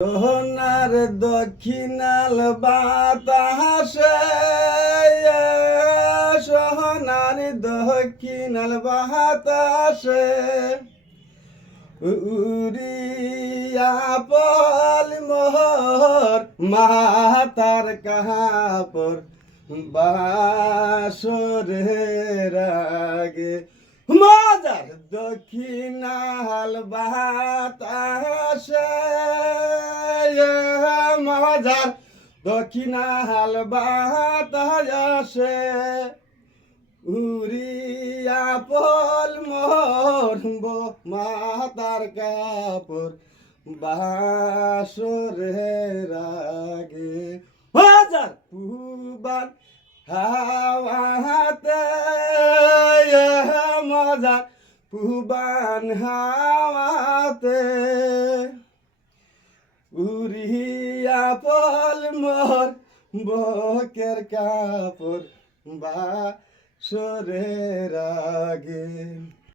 সোনার দক্ষিণাল বাতাসে, সোনার দক্ষিণাল বাতাসে উড়িয়া পল মোহর মাতার কাপড় বাসরের আগে মজার দক্ষিণাল বাতাসে, মজার দক্ষিণাল বাতাসে উড়িয়া পল মোর মাতার কাপড় বাসরের আগে মজার পুবান হাওয়াতে, মজার পুবান হাওয়াতে উড়িয়া পল মোর বকের কাপড় বাসরের আগে।